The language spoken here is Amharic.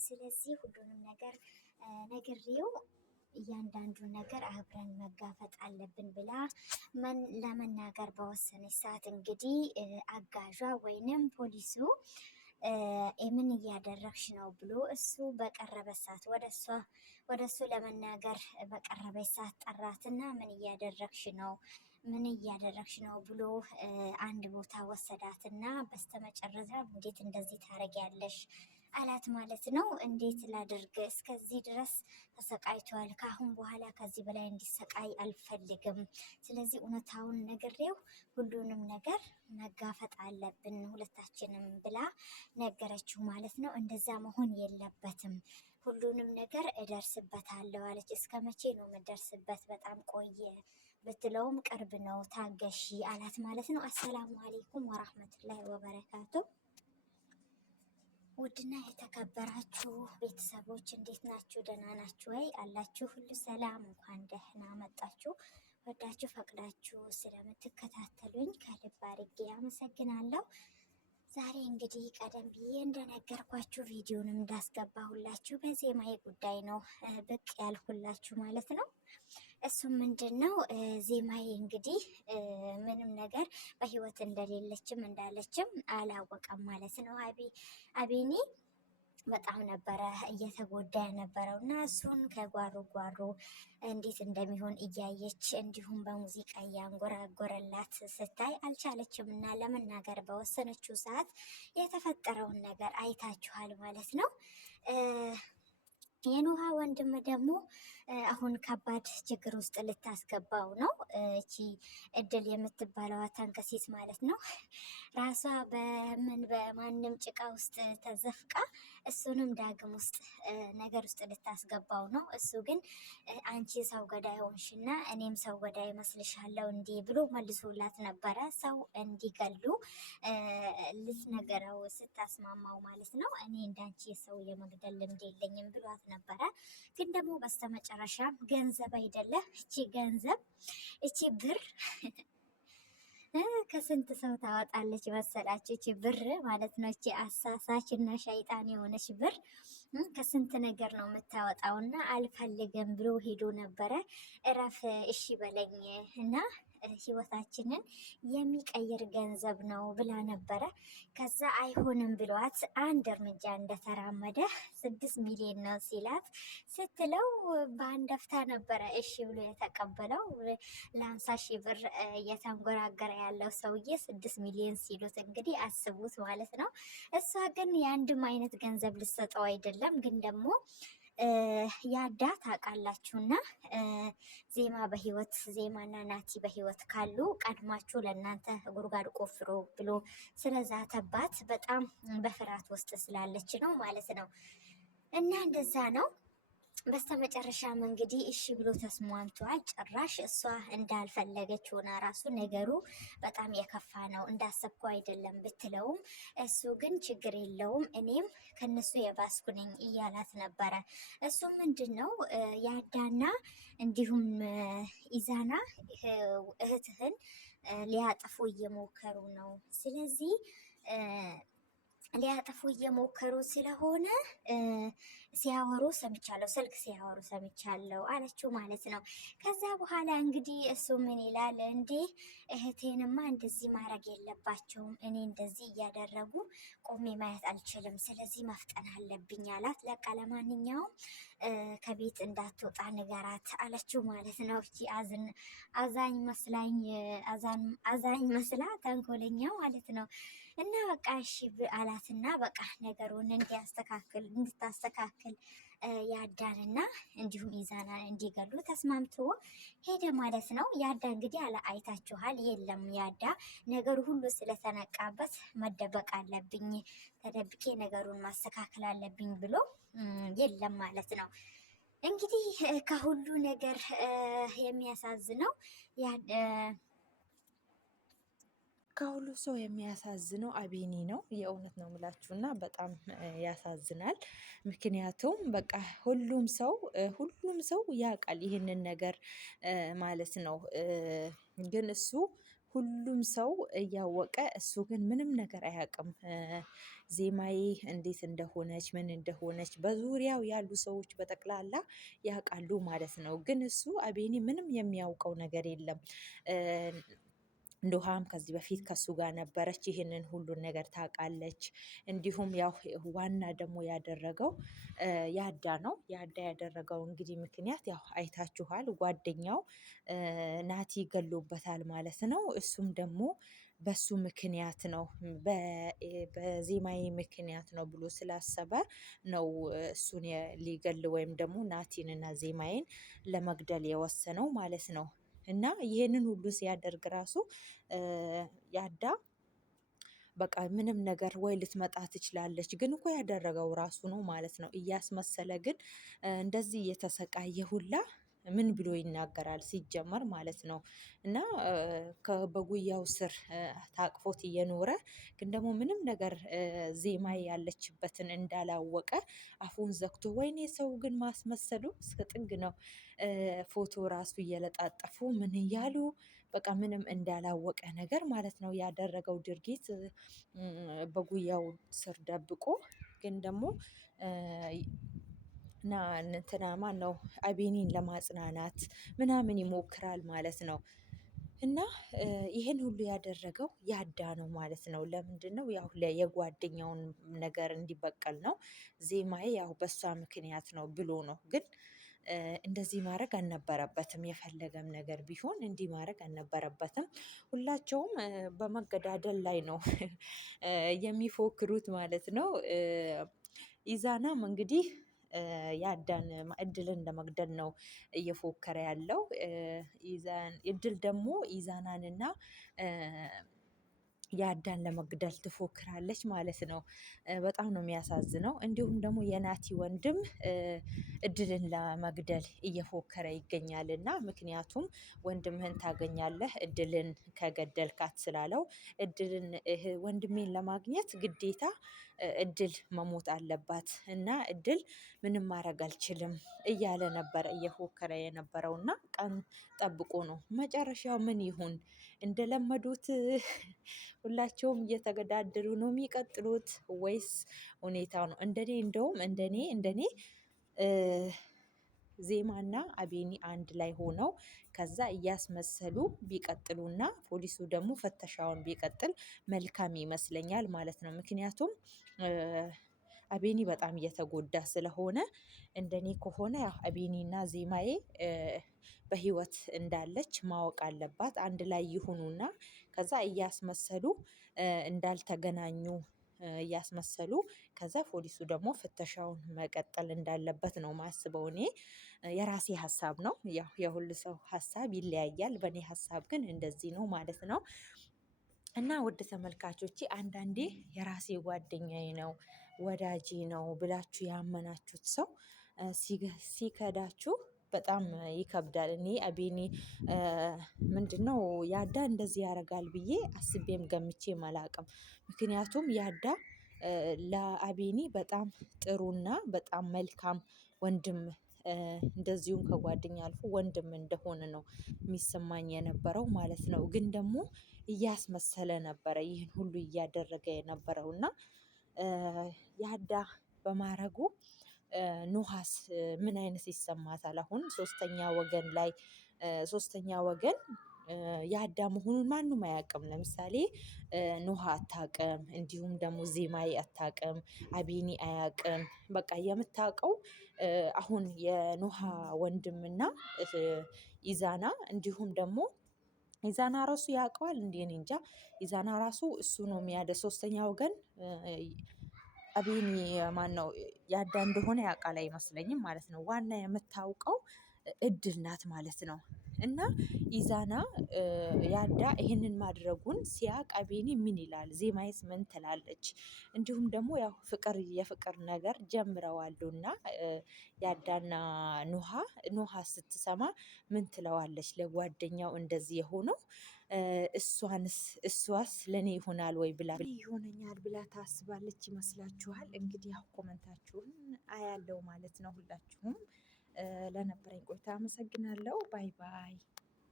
ስለዚህ ሁሉንም ነገር ነግሬው እያንዳንዱን ነገር አብረን መጋፈጥ አለብን ብላ ለመናገር በወሰነች ሰዓት እንግዲህ አጋዧ ወይንም ፖሊሱ ምን እያደረግሽ ነው ብሎ እሱ በቀረበ ሰዓት ወደ እሱ ለመናገር በቀረበች ሰዓት ጠራትና ምን እያደረግሽ ነው ብሎ አንድ ቦታ ወሰዳትና በስተመጨረሻ እንዴት እንደዚህ ታረጊያለሽ አላት ማለት ነው። እንዴት ላድርግ? እስከዚህ ድረስ ተሰቃይቷል። ከአሁን በኋላ ከዚህ በላይ እንዲሰቃይ አልፈልግም። ስለዚህ እውነታውን ነግሬው ሁሉንም ነገር መጋፈጥ አለብን ሁለታችንም ብላ ነገረችው ማለት ነው። እንደዛ መሆን የለበትም፣ ሁሉንም ነገር እደርስበታለሁ አለች። እስከ መቼ ነው የምደርስበት? በጣም ቆየ ብትለውም ቅርብ ነው ታገሺ አላት ማለት ነው። አሰላሙ አሌይኩም ወራህመቱላሂ ወበረካቱ። ውድና የተከበራችሁ ቤተሰቦች እንዴት ናችሁ? ደህና ናችሁ ወይ? አላችሁ ሁሉ ሰላም? እንኳን ደህና መጣችሁ። ወዳችሁ ፈቅዳችሁ ስለምትከታተሉኝ ከልብ አድርጌ አመሰግናለሁ። ዛሬ እንግዲህ ቀደም ብዬ እንደነገርኳችሁ ቪዲዮንም እንዳስገባሁላችሁ በዜማዬ ጉዳይ ነው ብቅ ያልኩላችሁ ማለት ነው። እሱም ምንድን ነው ዜማዬ እንግዲህ ምንም ነገር በህይወት እንደሌለችም እንዳለችም አላወቀም ማለት ነው። አቤኒ በጣም ነበረ እየተጎዳ የነበረው እና እሱን ከጓሮ እንዴት እንደሚሆን እያየች እንዲሁም በሙዚቃ እያንጎራጎረላት ስታይ አልቻለችም እና ለመናገር በወሰነችው ሰዓት የተፈጠረውን ነገር አይታችኋል ማለት ነው። የኑሃ ወንድም ደግሞ አሁን ከባድ ችግር ውስጥ ልታስገባው ነው። እቺ እድል የምትባለዋ ተንከሲት ማለት ነው። ራሷ በማንም ጭቃ ውስጥ ተዘፍቃ እሱንም ዳግም ውስጥ ነገር ውስጥ ልታስገባው ነው። እሱ ግን አንቺ ሰው ገዳይ ሆንሽና እኔም ሰው ገዳይ መስልሻለሁ እንዲህ ብሎ መልሶላት ነበረ። ሰው እንዲገሉ ልትነገረው ስታስማማው ማለት ነው። እኔ እንዳንቺ የሰው የመግደል ልምድ የለኝም ብሏት ነበረ። ግን ደግሞ በስተመጨረሻ ገንዘብ አይደለ እቺ ብር ከስንት ሰው ታወጣለች መሰላችሁ? እቺ ብር ማለት ነው። እቺ አሳሳች እና ሸይጣን የሆነች ብር ከስንት ነገር ነው የምታወጣው። እና አልፈልግም ብሎ ሄዶ ነበረ። እረፍ እሺ በለኝ እና ህይወታችንን የሚቀይር ገንዘብ ነው ብላ ነበረ። ከዛ አይሆንም ብሏት አንድ እርምጃ እንደተራመደ 6 ሚሊዮን ነው ሲላት ስትለው በአንድ አፍታ ነበረ እሺ ብሎ የተቀበለው። ለ50 ሺህ ብር እየተንጎራገረ ያለው ሰውዬ 6 ሚሊዮን ሲሉት እንግዲህ አስቡት ማለት ነው። እሷ ግን የአንድም አይነት ገንዘብ ልሰጠው አይደለም። ግን ደግሞ ያዳ ታውቃላችሁና ዜማና ናቲ በህይወት ካሉ ቀድማችሁ ለእናንተ ጉድጓድ ቆፍሮ ብሎ ስለዛተባት በጣም በፍርሃት ውስጥ ስላለች ነው ማለት ነው። እና እንደዛ ነው። በስተመጨረሻም እንግዲህ እሺ ብሎ ተስማምቷል። ጭራሽ እሷ እንዳልፈለገች ሆና ራሱ ነገሩ በጣም የከፋ ነው፣ እንዳሰብኩ አይደለም ብትለውም እሱ ግን ችግር የለውም እኔም ከነሱ የባስኩ ነኝ እያላት ነበረ። እሱ ምንድን ነው ያዳና እንዲሁም ኢዛና እህትህን ሊያጠፉ እየሞከሩ ነው። ስለዚህ ሊያጠፉ እየሞከሩ ስለሆነ ሲያወሩ ሰምቻለሁ፣ ስልክ ሲያወሩ ሰምቻለሁ አለችው ማለት ነው። ከዛ በኋላ እንግዲህ እሱ ምን ይላል? እንዴ እህቴንማ እንደዚህ ማድረግ የለባቸውም፣ እኔ እንደዚህ እያደረጉ ቆሜ ማየት አልችልም፣ ስለዚህ መፍጠን አለብኝ አላት። ለቃ ለማንኛውም ከቤት እንዳትወጣ ንገራት አለችው ማለት ነው። እቺ አዛኝ መስላ ተንኮለኛ ማለት ነው። እና በቃ እሺ አላትና በቃ ነገሩን እንድታስተካክል ያዳንና እንዲሁም ኢዛናን እንዲገሉ ተስማምቶ ሄደ ማለት ነው። ያዳ እንግዲህ አይታችኋል። የለም ያዳ ነገሩ ሁሉ ስለተነቃበት መደበቅ አለብኝ፣ ተደብቄ ነገሩን ማስተካከል አለብኝ ብሎ የለም ማለት ነው። እንግዲህ ከሁሉ ነገር የሚያሳዝነው ከሁሉ ሰው የሚያሳዝነው አቤኒ ነው። የእውነት ነው የምላችሁ እና በጣም ያሳዝናል። ምክንያቱም በቃ ሁሉም ሰው ያውቃል ይህንን ነገር ማለት ነው። ግን እሱ ሁሉም ሰው እያወቀ እሱ ግን ምንም ነገር አያውቅም። ዜማዬ እንዴት እንደሆነች ምን እንደሆነች በዙሪያው ያሉ ሰዎች በጠቅላላ ያውቃሉ ማለት ነው። ግን እሱ አቤኒ ምንም የሚያውቀው ነገር የለም። ኑሃም ከዚህ በፊት ከሱ ጋር ነበረች። ይህንን ሁሉን ነገር ታውቃለች። እንዲሁም ያው ዋና ደግሞ ያደረገው ያዳ ነው። ያዳ ያደረገው እንግዲህ ምክንያት ያው አይታችኋል። ጓደኛው ናቲ ገሎበታል ማለት ነው። እሱም ደግሞ በሱ ምክንያት ነው በዜማዬ ምክንያት ነው ብሎ ስላሰበ ነው እሱን ሊገል ወይም ደግሞ ናቲንና ዜማዬን ለመግደል የወሰነው ማለት ነው። እና ይሄንን ሁሉ ሲያደርግ ራሱ ያዳ በቃ ምንም ነገር ወይ ልትመጣ ትችላለች፣ ግን እኮ ያደረገው ራሱ ነው ማለት ነው። እያስመሰለ ግን እንደዚህ እየተሰቃየ ሁላ ምን ብሎ ይናገራል ሲጀመር ማለት ነው። እና በጉያው ስር ታቅፎት እየኖረ ግን ደግሞ ምንም ነገር ዜማዬ ያለችበትን እንዳላወቀ አፉን ዘግቶ፣ ወይኔ ሰው ግን ማስመሰሉ እስከ ጥግ ነው። ፎቶ ራሱ እየለጣጠፉ ምን እያሉ በቃ ምንም እንዳላወቀ ነገር ማለት ነው ያደረገው ድርጊት። በጉያው ስር ደብቆ ግን ደግሞ እና እንትና ማነው አቤኒን ለማጽናናት ምናምን ይሞክራል ማለት ነው። እና ይሄን ሁሉ ያደረገው ያዳ ነው ማለት ነው። ለምንድነው? ያው የጓደኛውን ነገር እንዲበቀል ነው። ዜማዬ ያው በሷ ምክንያት ነው ብሎ ነው። ግን እንደዚህ ማድረግ አልነበረበትም። የፈለገም ነገር ቢሆን እንዲህ ማድረግ አልነበረበትም። ሁላቸውም በመገዳደል ላይ ነው የሚፎክሩት ማለት ነው። ኢዛናም እንግዲህ ያዳን እድልን ለመግደል ነው እየፎከረ ያለው። እድል ደግሞ ኢዛናንና ያዳን ለመግደል ትፎክራለች ማለት ነው። በጣም ነው የሚያሳዝነው። እንዲሁም ደግሞ የናቲ ወንድም እድልን ለመግደል እየፎከረ ይገኛል። እና ምክንያቱም ወንድምህን ታገኛለህ እድልን ከገደልካት ስላለው እድልን ወንድሜን ለማግኘት ግዴታ እድል መሞት አለባት እና እድል ምንም ማድረግ አልችልም እያለ ነበር እየፎከረ የነበረው። እና ቀን ጠብቆ ነው መጨረሻው ምን ይሁን እንደለመዱት ሁላቸውም እየተገዳደሉ ነው የሚቀጥሉት ወይስ ሁኔታው ነው? እንደኔ ዜማና አቤኒ አንድ ላይ ሆነው ከዛ እያስመሰሉ ቢቀጥሉና ፖሊሱ ደግሞ ፍተሻውን ቢቀጥል መልካም ይመስለኛል ማለት ነው። ምክንያቱም አቤኒ በጣም እየተጎዳ ስለሆነ እንደኔ ከሆነ ያው አቤኒና ዜማዬ በህይወት እንዳለች ማወቅ አለባት። አንድ ላይ ይሁኑና ከዛ እያስመሰሉ እንዳልተገናኙ እያስመሰሉ ከዛ ፖሊሱ ደግሞ ፍተሻውን መቀጠል እንዳለበት ነው ማስበው እኔ። የራሴ ሀሳብ ነው። ያው የሁሉ ሰው ሀሳብ ይለያያል። በእኔ ሀሳብ ግን እንደዚህ ነው ማለት ነው። እና ውድ ተመልካቾቼ አንዳንዴ የራሴ ጓደኛዬ ነው ወዳጄ ነው ብላችሁ ያመናችሁት ሰው ሲከዳችሁ በጣም ይከብዳል። እኔ አቤኒ ምንድነው ያዳ እንደዚህ ያደርጋል ብዬ አስቤም ገምቼም አላውቅም። ምክንያቱም ያዳ ለአቤኒ በጣም ጥሩና በጣም መልካም ወንድም እንደዚሁም ከጓደኛ አልፎ ወንድም እንደሆነ ነው የሚሰማኝ የነበረው ማለት ነው። ግን ደግሞ እያስመሰለ ነበረ ይህን ሁሉ እያደረገ የነበረው። እና ያዳ በማረጉ ኑሃስ ምን አይነት ይሰማታል? አሁን ሶስተኛ ወገን ያዳ መሆኑን ማንም አያውቅም። ለምሳሌ ኑሃ አታውቅም፣ እንዲሁም ደግሞ ዜማዬ አታውቅም፣ አቤኒ አያውቅም። በቃ የምታውቀው አሁን የኑሃ ወንድምና ኢዛና እንዲሁም ደግሞ ኢዛና ራሱ ያውቀዋል እንዴ? እኔ እንጃ። ኢዛና ራሱ እሱ ነው የሚያደ ሶስተኛ ወገን አቤኒ ማነው ያዳ እንደሆነ ያውቃል አይመስለኝም ማለት ነው። ዋና የምታውቀው እድል ናት ማለት ነው። እና ኢዛና ያዳ ይሄንን ማድረጉን ሲያቅ አቤኒ ምን ይላል? ዜማይስ ምን ትላለች? እንዲሁም ደግሞ ያው የፍቅር ነገር ጀምረዋሉና ያዳና ኑሃ ስትሰማ ምን ትለዋለች? ለጓደኛው እንደዚህ የሆነው እሷስ ለኔ ይሆናል ወይ ብላ ይሆነኛል ብላ ታስባለች ይመስላችኋል? እንግዲህ ያው ኮመንታችሁን አያለው ማለት ነው። ሁላችሁም ለነበረኝ ቆይታ አመሰግናለሁ። ባይ ባይ።